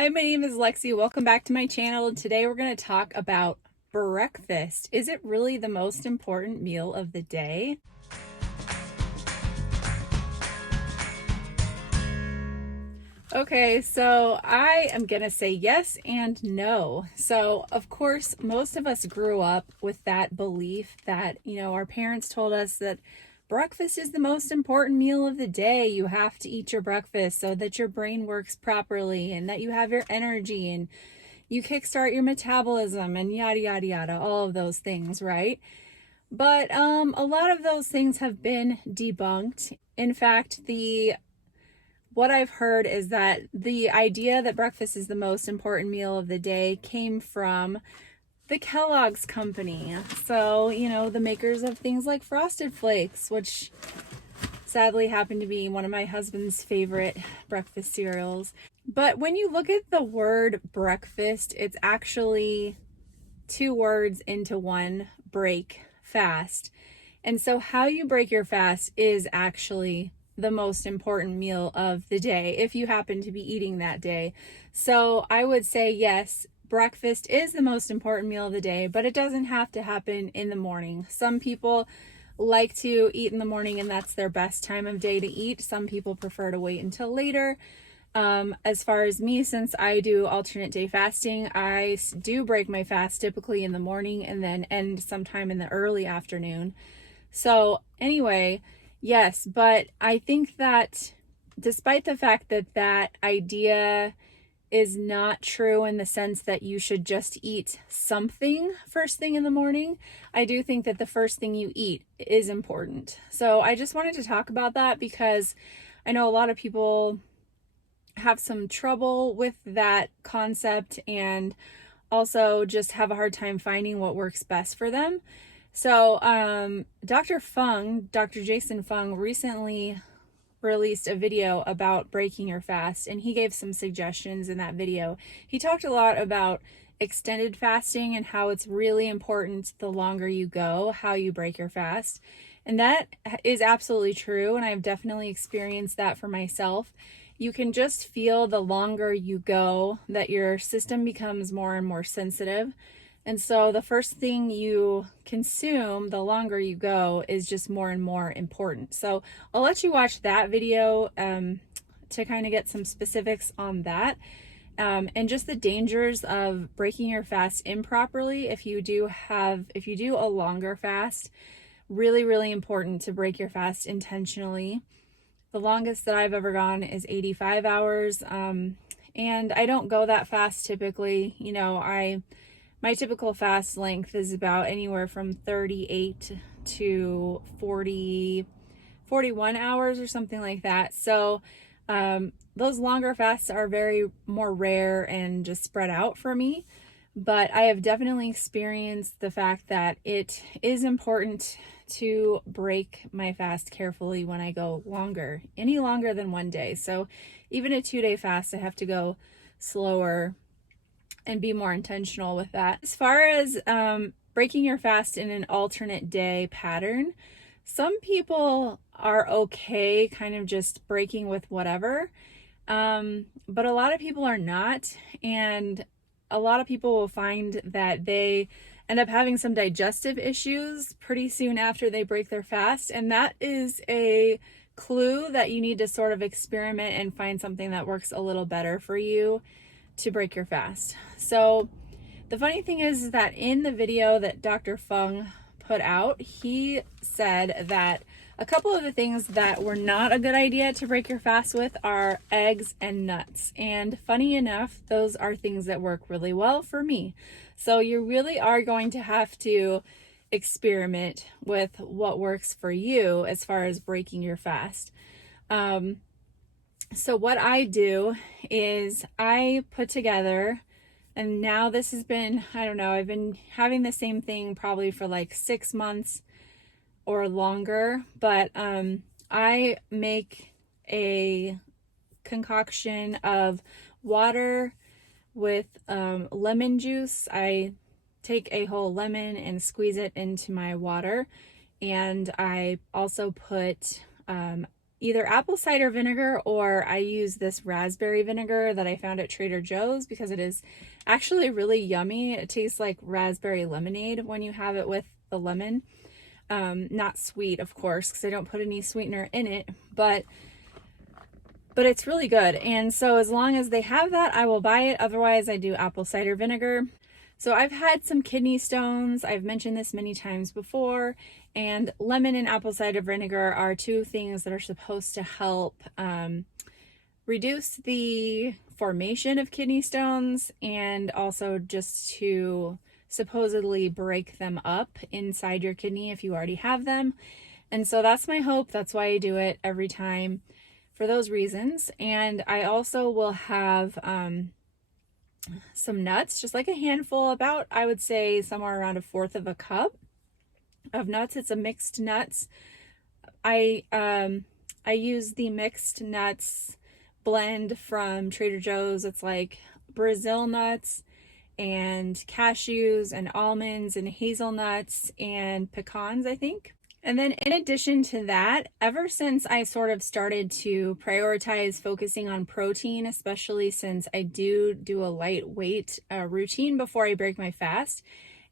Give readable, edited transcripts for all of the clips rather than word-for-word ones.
Hi, my name is Lexi. Welcome back to my channel. Today we're going to talk about breakfast. Is it really the most important meal of the day? Okay, so I am going to say yes and no. So, of course, most of us grew up with that belief that, our parents told us that breakfast is the most important meal of the day. You have to eat your breakfast so that your brain works properly and that you have your energy and you kickstart your metabolism and yada, yada, yada, all of those things, right? But a lot of those things have been debunked. In fact, what I've heard is that the idea that breakfast is the most important meal of the day came from the Kellogg's company. So, the makers of things like Frosted Flakes, which sadly happened to be one of my husband's favorite breakfast cereals. But when you look at the word breakfast, it's actually two words into one: break, fast. And so how you break your fast is actually the most important meal of the day if you happen to be eating that day. So I would say yes, breakfast is the most important meal of the day, but it doesn't have to happen in the morning. Some people like to eat in the morning and that's their best time of day to eat. Some people prefer to wait until later. As far as me, since I do alternate day fasting, I do break my fast typically in the morning and then end sometime in the early afternoon. So anyway, yes, but I think that despite the fact that that idea is not true in the sense that you should just eat something first thing in the morning, I do think that the first thing you eat is important. So I just wanted to talk about that because I know a lot of people have some trouble with that concept and also just have a hard time finding what works best for them. So Dr. Jason Fung recently released a video about breaking your fast, and he gave some suggestions in that video. He talked a lot about extended fasting and how it's really important the longer you go, how you break your fast. And that is absolutely true, and I've definitely experienced that for myself. You can just feel the longer you go that your system becomes more and more sensitive. And so the first thing you consume, the longer you go, is just more and more important. So I'll let you watch that video to kind of get some specifics on that. And just the dangers of breaking your fast improperly. If you do a longer fast, really, really important to break your fast intentionally. The longest that I've ever gone is 85 hours. And I don't go that fast typically. My typical fast length is about anywhere from 38 to 41 hours or something like that. So those longer fasts are very more rare and just spread out for me. But I have definitely experienced the fact that it is important to break my fast carefully when I go longer, any longer than one day. So even a 2-day fast, I have to go slower and be more intentional with that. As far as breaking your fast in an alternate day pattern, some people are okay kind of just breaking with whatever, but a lot of people are not, and a lot of people will find that they end up having some digestive issues pretty soon after they break their fast, and that is a clue that you need to sort of experiment and find something that works a little better for you to break your fast. So the funny thing is that in the video that Dr. Fung put out, he said that a couple of the things that were not a good idea to break your fast with are eggs and nuts. And funny enough, those are things that work really well for me. So you really are going to have to experiment with what works for you as far as breaking your fast. So what I do is I put together, and now this has been, I don't know, I've been having the same thing probably for like 6 months or longer, but I make a concoction of water with lemon juice. I take a whole lemon and squeeze it into my water, and I also put either apple cider vinegar, or I use this raspberry vinegar that I found at Trader Joe's because it is actually really yummy. It tastes like raspberry lemonade when you have it with the lemon. Not sweet, of course, because I don't put any sweetener in it, but it's really good. And so as long as they have that, I will buy it. Otherwise, I do apple cider vinegar. So I've had some kidney stones. I've mentioned this many times before, and lemon and apple cider vinegar are two things that are supposed to help reduce the formation of kidney stones, and also just to supposedly break them up inside your kidney if you already have them. And so that's my hope. That's why I do it every time, for those reasons. And I also will have some nuts, just like a handful, about, I would say, somewhere around a fourth of a cup of nuts. It's a mixed nuts. I use the mixed nuts blend from Trader Joe's. It's like Brazil nuts and cashews and almonds and hazelnuts and pecans, I think. And then in addition to that, ever since I sort of started to prioritize focusing on protein, especially since I do a lightweight routine before I break my fast,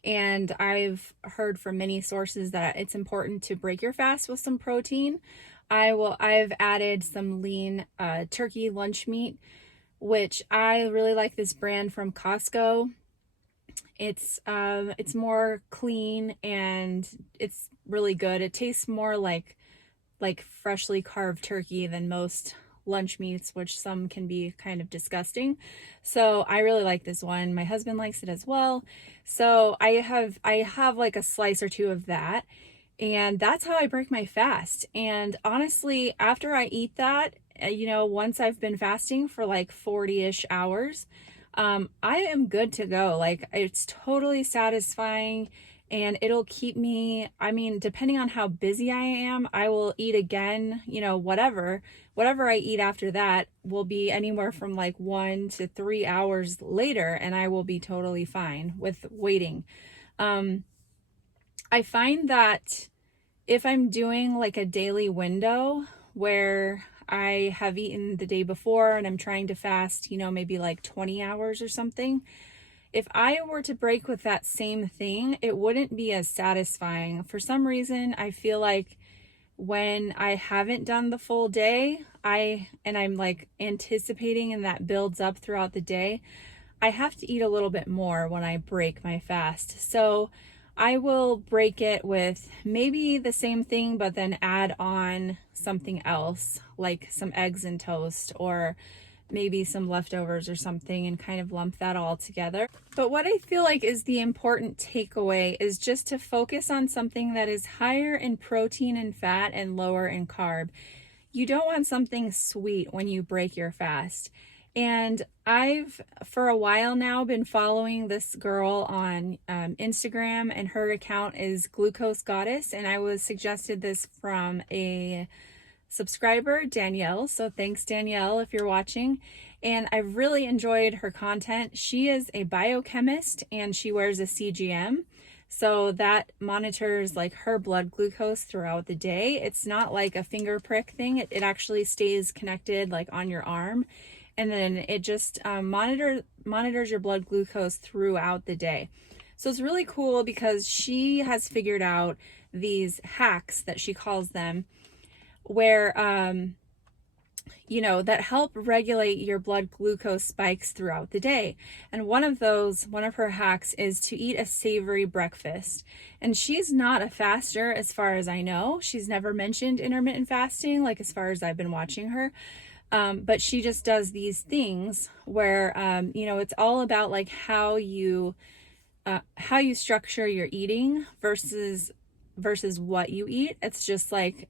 and I've heard from many sources that it's important to break your fast with some protein, I've added some lean turkey lunch meat, which I really like this brand from Costco. It's more clean and it's really good. It tastes more like freshly carved turkey than most lunch meats, which some can be kind of disgusting. So I really like this one. My husband likes it as well. So I have like a slice or two of that, and that's how I break my fast. And honestly, after I eat that, once I've been fasting for like 40-ish hours, I am good to go. Like, it's totally satisfying, and it'll keep me, depending on how busy I am, I will eat again, whatever I eat after that will be anywhere from like 1 to 3 hours later, and I will be totally fine with waiting. I find that if I'm doing like a daily window where I have eaten the day before and I'm trying to fast, maybe like 20 hours or something, if I were to break with that same thing, it wouldn't be as satisfying. For some reason, I feel like when I haven't done the full day, I'm like anticipating, and that builds up throughout the day, I have to eat a little bit more when I break my fast. So I will break it with maybe the same thing, but then add on something else, like some eggs and toast, or maybe some leftovers or something, and kind of lump that all together. But what I feel like is the important takeaway is just to focus on something that is higher in protein and fat and lower in carb. You don't want something sweet when you break your fast. And I've, for a while now, been following this girl on Instagram, and her account is Glucose Goddess. And I was suggested this from a subscriber, Danielle. So thanks, Danielle, if you're watching. And I've really enjoyed her content. She is a biochemist, and she wears a CGM. So that monitors like her blood glucose throughout the day. It's not like a finger prick thing. It actually stays connected like on your arm. And then it just monitors your blood glucose throughout the day. So it's really cool because she has figured out these hacks, that she calls them, where, that help regulate your blood glucose spikes throughout the day. And one of her hacks is to eat a savory breakfast. And she's not a faster, as far as I know. She's never mentioned intermittent fasting, like as far as I've been watching her. But she just does these things where, it's all about like how you structure your eating versus what you eat. It's just like,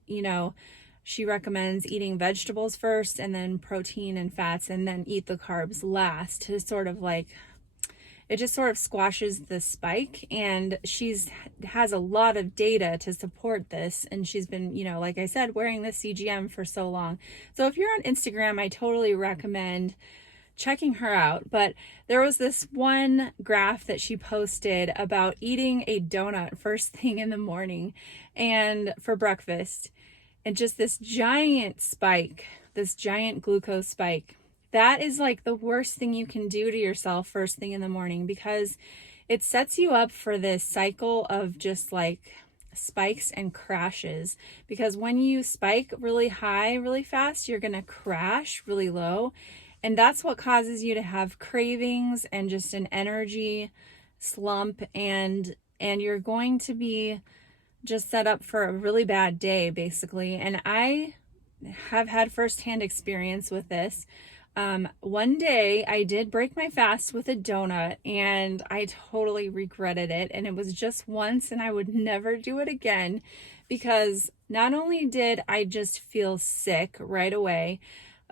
she recommends eating vegetables first, and then protein and fats, and then eat the carbs last, to sort of like, it just sort of squashes the spike. And has a lot of data to support this. And she's been, like I said, wearing this CGM for so long. So if you're on Instagram, I totally recommend checking her out. But there was this one graph that she posted about eating a donut first thing in the morning and for breakfast. and just this giant spike, this giant glucose spike. That is like the worst thing you can do to yourself first thing in the morning, because it sets you up for this cycle of just like spikes and crashes. Because when you spike really high really fast, you're going to crash really low, and that's what causes you to have cravings and just an energy slump, and you're going to be just set up for a really bad day basically. And I have had firsthand experience with this. One day I did break my fast with a donut, and I totally regretted it. And it was just once, and I would never do it again, because not only did I just feel sick right away,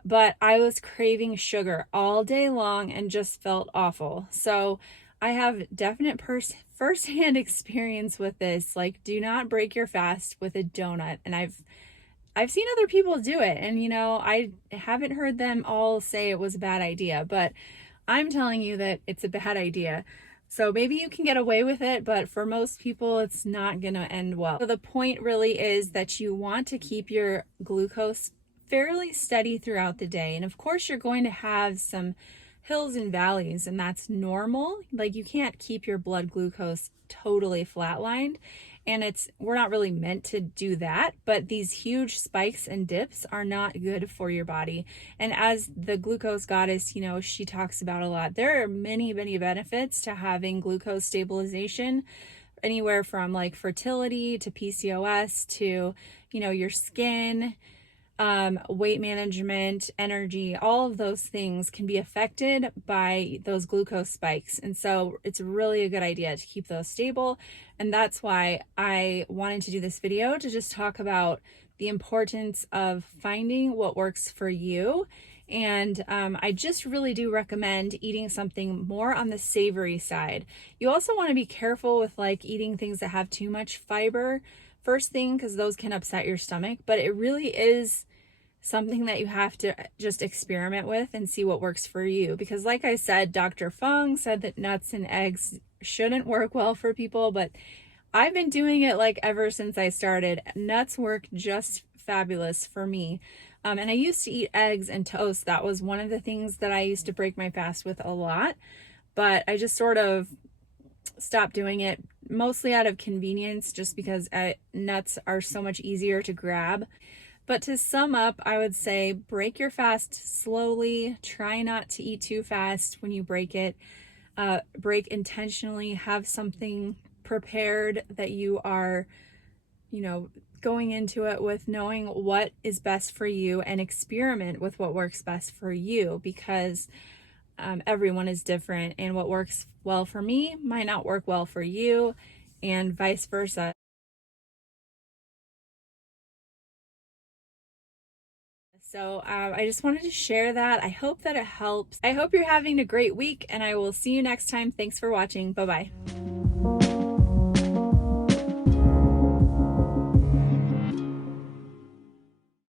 but I was craving sugar all day long and just felt awful. So I have definite firsthand experience with this. Like, do not break your fast with a donut. And I've seen other people do it, and I haven't heard them all say it was a bad idea, but I'm telling you that it's a bad idea. So maybe you can get away with it, but for most people, it's not going to end well. So the point really is that you want to keep your glucose fairly steady throughout the day. And of course, you're going to have some hills and valleys, and that's normal. Like, you can't keep your blood glucose totally flatlined, and we're not really meant to do that. But these huge spikes and dips are not good for your body. And as the glucose goddess, she talks about a lot, there are many, many benefits to having glucose stabilization, anywhere from like fertility to PCOS to, your skin, weight management, energy. All of those things can be affected by those glucose spikes. And so it's really a good idea to keep those stable. And that's why I wanted to do this video, to just talk about the importance of finding what works for you. And I just really do recommend eating something more on the savory side. You also want to be careful with like eating things that have too much fiber first thing, because those can upset your stomach. But it really is something that you have to just experiment with and see what works for you. Because like I said, Dr. Fung said that nuts and eggs shouldn't work well for people, but I've been doing it like ever since I started. Nuts work just fabulous for me. And I used to eat eggs and toast. That was one of the things that I used to break my fast with a lot, but I just sort of stopped doing it, mostly out of convenience, just because nuts are so much easier to grab. But to sum up, I would say break your fast slowly. Try not to eat too fast when you break it. Break intentionally. Have something prepared that you are, going into it with knowing what is best for you, and experiment with what works best for you, because everyone is different, and what works well for me might not work well for you, and vice versa. So I just wanted to share that. I hope that it helps. I hope you're having a great week, and I will see you next time. Thanks for watching. Bye-bye.